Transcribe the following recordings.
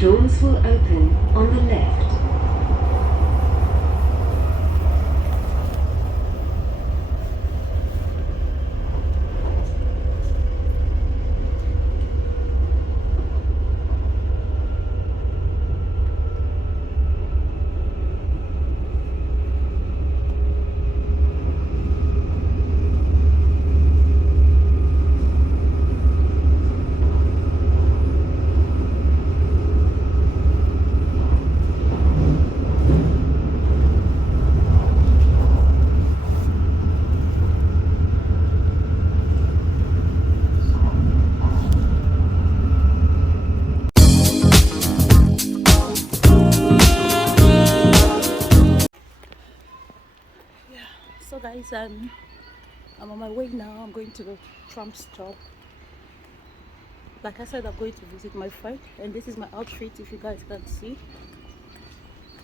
Doors will open on the left. So guys, I'm on my way now. I'm going to the tram stop. Like I said, I'm going to visit my friend, and this is my outfit. If you guys can see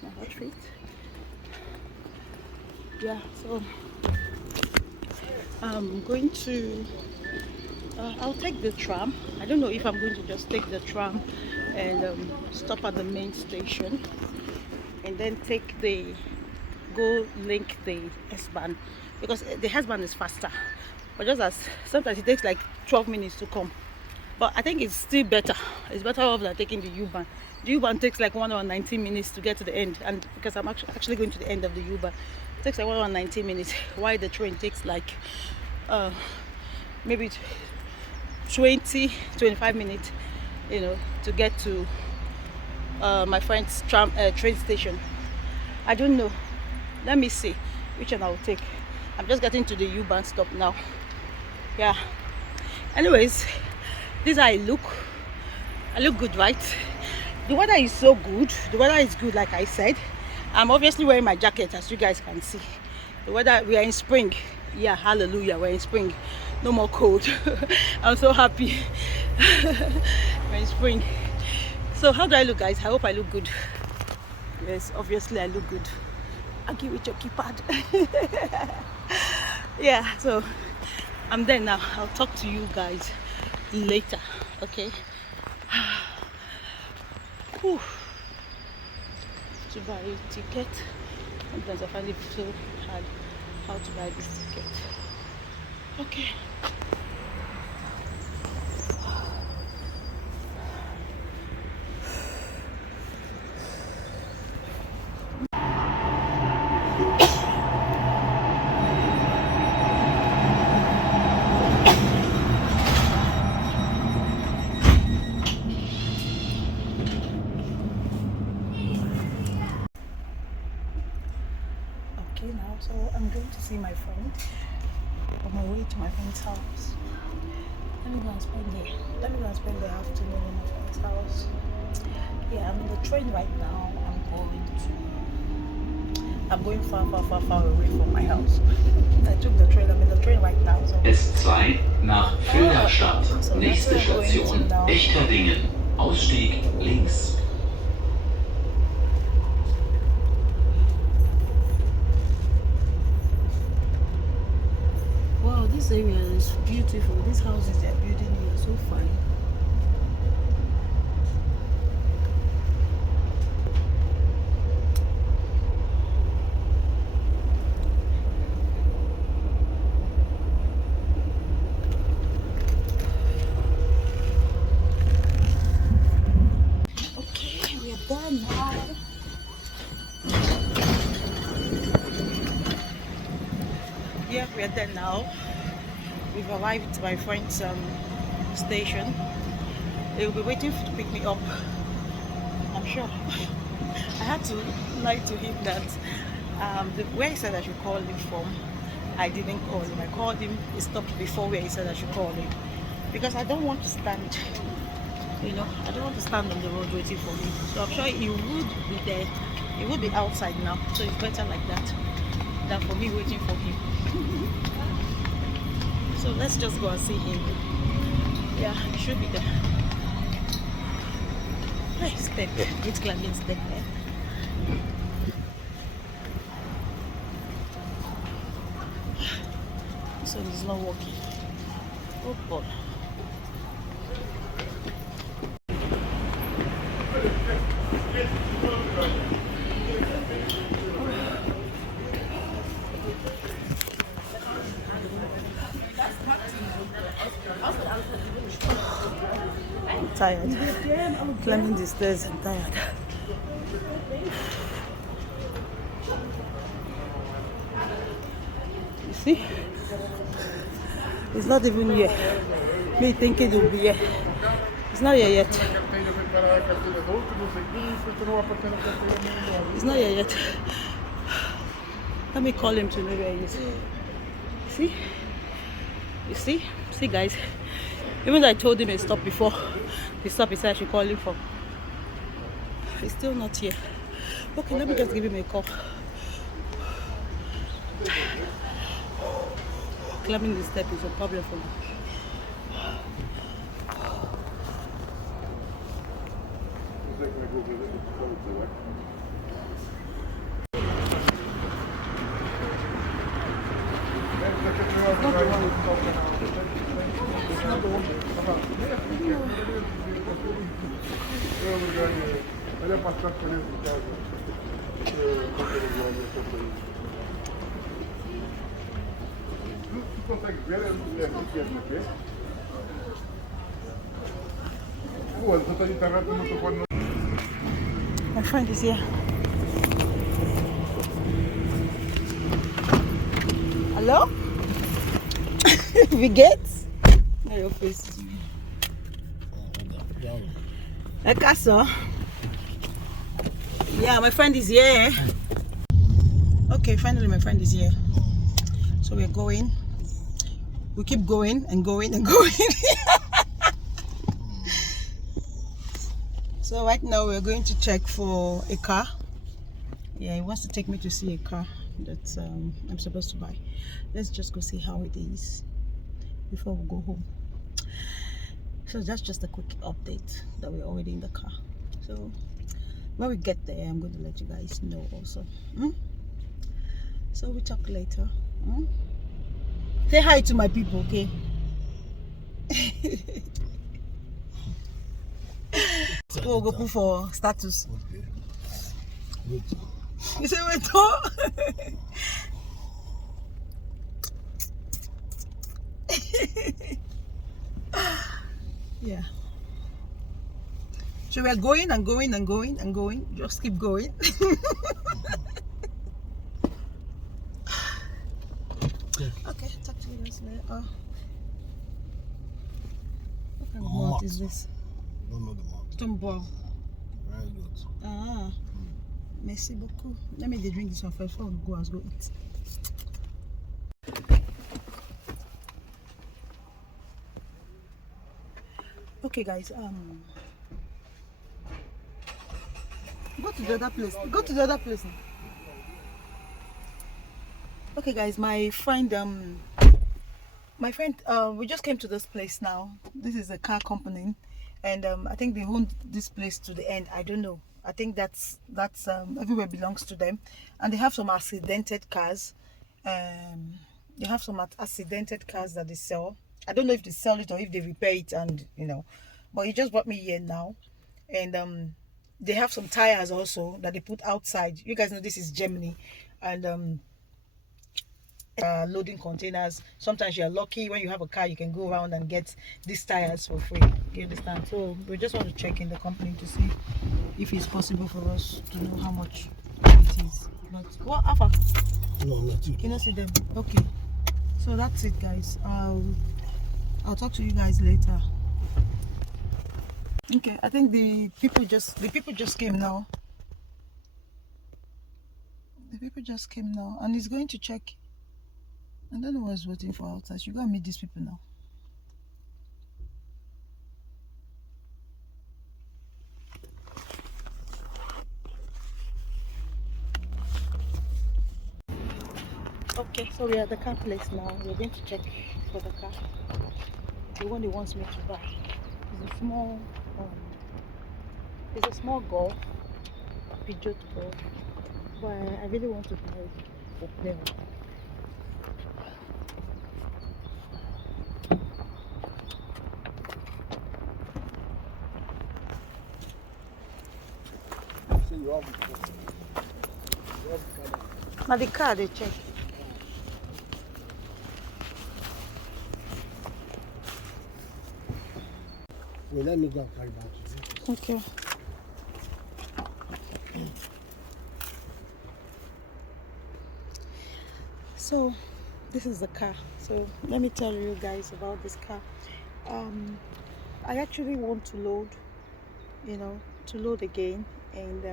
my outfit, yeah. So I'm going to I'll take the tram. I don't know if I'm going to just take the tram and stop at the main station and then take the go link the S-Bahn, because the S-Bahn is faster, but just as sometimes it takes like 12 minutes to come, but I think it's still better. It's better off than taking the U-Bahn. The U-Bahn takes like 1 hour and 19 minutes to get to the end, and because I'm actually going to the end of the U-Bahn, it takes like 1 hour and 19 minutes, while the train takes like maybe 20-25 minutes, you know, to get to my friend's train station. I don't know. Let me see which one I will take. I'm just getting to the U-Bahn stop now. Yeah. Anyways, this is how I look. I look good, right? The weather is so good. The weather is good, like I said. I'm obviously wearing my jacket, as you guys can see. The weather, we are in spring. Yeah, hallelujah, we're in spring. No more cold. I'm so happy. We're in spring. So how do I look, guys? I hope I look good. Yes, obviously I look good. Argue with your keypad. Yeah, so I'm there now. I'll talk to you guys later, okay? Whew. To buy a ticket. Sometimes I find it so hard how to buy this ticket. Okay. Okay, now so I'm going to see my friend on my way to my friend's house. Let me go and spend the afternoon in my friend's house. Yeah, I'm in the train right now. I'm going far away from my house. I took the train. I'm in the train right now. So. S2 nach Filderstadt. Nächste Station Echterdingen. Ausstieg links. Wow, this area is beautiful. These houses they're building here are so fine. Okay, we are done now. Yeah, we are there now. We've arrived at my friend's station. They will be waiting to pick me up, I'm sure. I had to lie to him that where he said I should call him from, I didn't call him. I called him, he stopped before where he said I should call him. Because I don't want to stand, you know, I don't want to stand on the road waiting for him. So I'm sure he would be there. He would be outside now. So it's better like that than for me waiting for him. So let's just go and see him. Yeah, he should be there. Hey, step. It's climbing step. So he's not walking. Oh boy. Climbing the stairs and tired. You see? It's not even here. Me thinking it will be here. It's not here yet. It's not here yet. Let me call him to know where he is. See? You see? See, guys? Even though I told him he stopped before he stopped, he said I should call him for. He's still not here. Okay, let me just give him a call. Climbing the step is a problem for me. Olha passar por isso de casa. Tu consegue ver? Pô, eu estou de internet no telefone. My friend is here. Hello? We get? No, your face. Castle. Yeah, my friend is here. Okay, finally my friend is here. So we're going. We keep going and going and going. So right now we're going to check for a car. Yeah, he wants to take me to see a car that I'm supposed to buy. Let's just go see how it is before we go home. So that's just a quick update that we're already in the car. So when we get there, I'm going to let you guys know also. So we'll talk later. Say hi to my people, okay? We'll go put for status. Okay. Good. You say wait, oh? Yeah. So we are going and going and going and going. Just keep going. Okay, talk to you guys later. What kind of malt is this? Don't know the malt. Tombow. Very good. Ah. Merci beaucoup. Let me drink this one first before we go and go eat. Okay guys, go to the other place. Go to the other place now. Okay guys, my friend, we just came to this place now. This is a car company, and I think they own this place to the end. I don't know. I think that's everywhere belongs to them, and they have some accidented cars. They have some accidented cars that they sell. I don't know if they sell it or if they repair it, and you know, but he just brought me here now, and they have some tires also that they put outside. You guys know this is Germany, and loading containers. Sometimes you're lucky when you have a car, you can go around and get these tires for free. You understand? So we just want to check in the company to see if it's possible for us to know how much it is. But what Alpha? No, not you. You know, see them. Okay. So that's it, guys. I'll talk to you guys later. Okay, I think the people just came now. The people just came now, and he's going to check. I don't know what's waiting for outside. You gotta meet these people now. Okay, so we're at the car place now. We're going to check for the car. The one he wants me to buy is a small, Golf, Peugeot Golf. But I really want to buy it for them. Now the car they check. Well, let me go and carry back to you. Okay. So this is the car. So let me tell you guys about this car. I actually want to load, to load again, and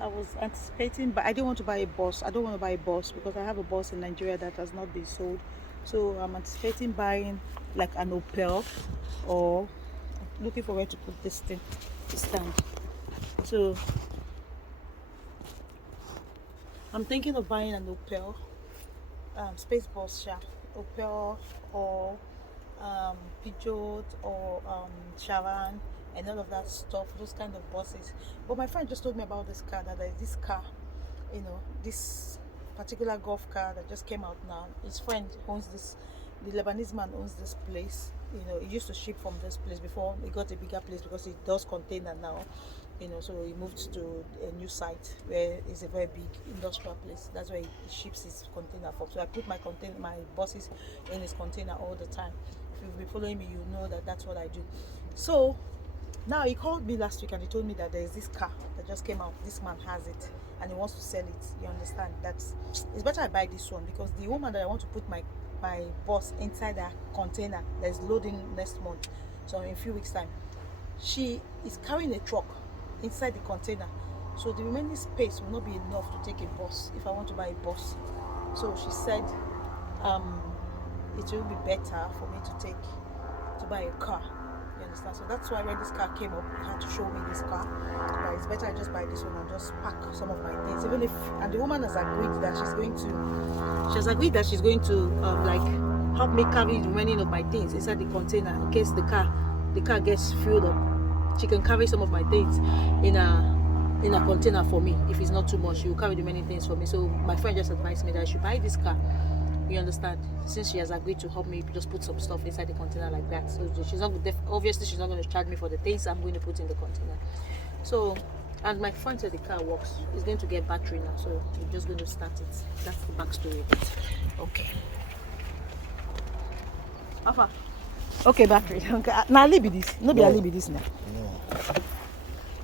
I was anticipating, but I didn't want to buy a bus. I don't want to buy a bus because I have a bus in Nigeria that has not been sold. So I'm anticipating buying like an Opel, or looking for where to put this thing to stand. So I'm thinking of buying an Opel, space bus, Opel, or Peugeot, or Charan, and all of that stuff, those kind of buses. But my friend just told me about this car, that there is this car, this particular golf car that just came out now. His friend owns this, the Lebanese man owns this place. He used to ship from this place before he got a bigger place, because he does container now. So he moved to a new site where it's a very big industrial place. That's where he ships his container from. So I put my buses in his container all the time. If you've been following me, you know that that's what I do. So now he called me last week and he told me that there is this car that just came out. This man has it and he wants to sell it. You understand? It's better I buy this one, because the woman that I want to put my bus inside that container that's loading next month, so in a few weeks time, she is carrying a truck inside the container, so the remaining space will not be enough to take a bus if I want to buy a bus. So she said it will be better for me to buy a car. You understand? So that's why when this car came up, you had to show me this car. But it's better I just buy this one and just pack some of my things. And the woman has agreed that she's going to like help me carry the remaining of my things inside the container in case the car gets filled up. She can carry some of my things in a container for me. If it's not too much, she will carry the many things for me. So my friend just advised me that I should buy this car. You understand? Since she has agreed to help me just put some stuff inside the container like that. So she's not going to charge me for the things I'm going to put in the container. So, and my friend said the car works. It's going to get battery now, so we're just going to start it. That's the backstory of it. Okay. How far? Okay, battery. Okay. Now leave it this. No, be I leave it this now.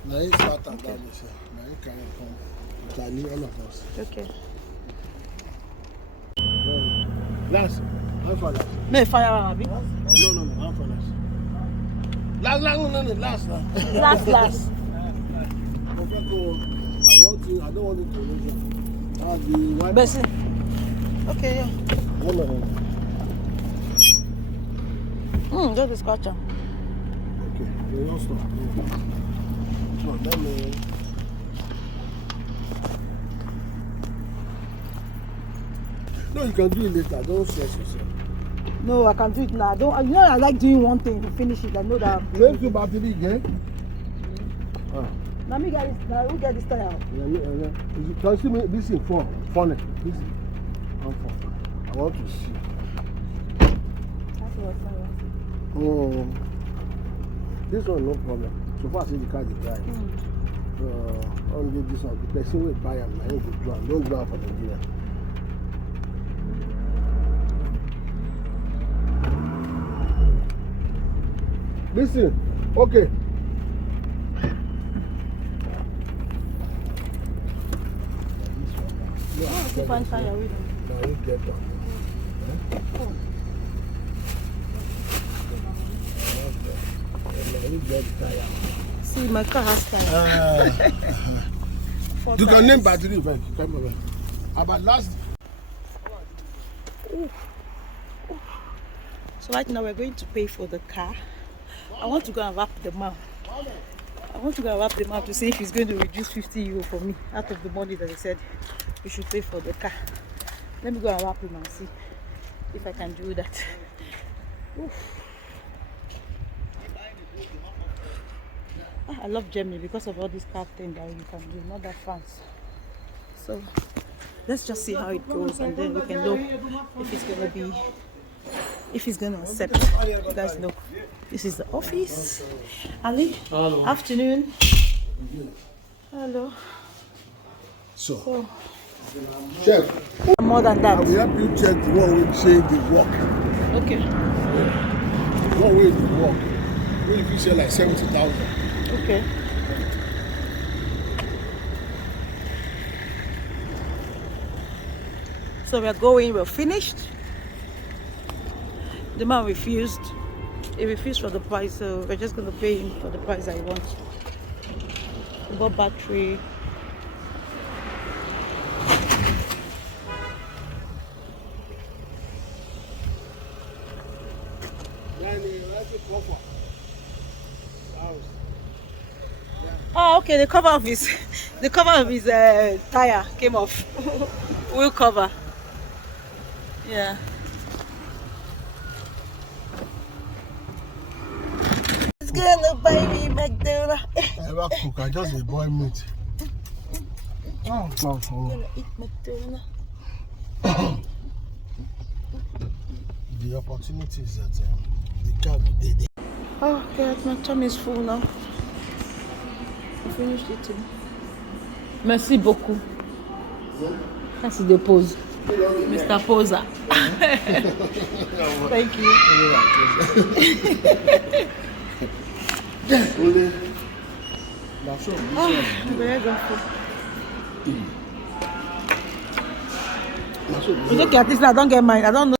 Now it's not that bad, sir. Now you can't come. Can you all of us? Okay. Last, I'm for last. No, fire around, Abi. No, I'm for last. Last. Last. I don't want to lose it. I'll be white. Bessie. Okay, yeah. Just the scratcher. Okay, you don't stop. No, let me. No, you can do it later. Don't stress yourself. No, I can do it now. I like doing one thing to finish it. I know that. Let's do battery again. Now me get this. Now who get this tire out? You can see me. This is funny. This is I want to see. That's what I want. Oh, this one no problem. So far, I see the car is drive. Only this one. The person will buy them. I need to drive. Don't drive for Nigeria. Listen, okay. What's the fun tire with them? Now you get on. You get tire. See, my car has tire. You can name battery first. Come over. About last. So right now we're going to pay for the car. I want to go and wrap the man. To see if he's going to reduce 50 euro for me out of the money that he said we should pay for the car. Let me go and wrap him and see if I can do that. I love Germany because of all this car thing that you can do, not that fast. So let's just see how it goes, and then we can know if he's gonna accept. You guys know this is the office. Ali, hello. Afternoon. Hello. So check. More than that. I will help you check the one we say the work. Okay. What way the work? If you say like 70,000. Okay. Okay. So we're going, we're finished. The man refused. He refused for the price, so we're just gonna pay him for the price I want. We bought battery. Oh, okay. The cover of his, the cover of his tire came off. Wheel cover. Yeah. It's gonna buy me Macdonalds. I never cook, I just a boil meat. Oh, God. Gonna eat Macdonalds. The opportunity is that the car will be there. Oh God, my tummy is full now. I finished eating. Merci beaucoup. That's the pose. Mr. Poser. Thank you. Only. That's all. I'm very grateful. That's all. It's okay, at least I don't get mine. I don't know.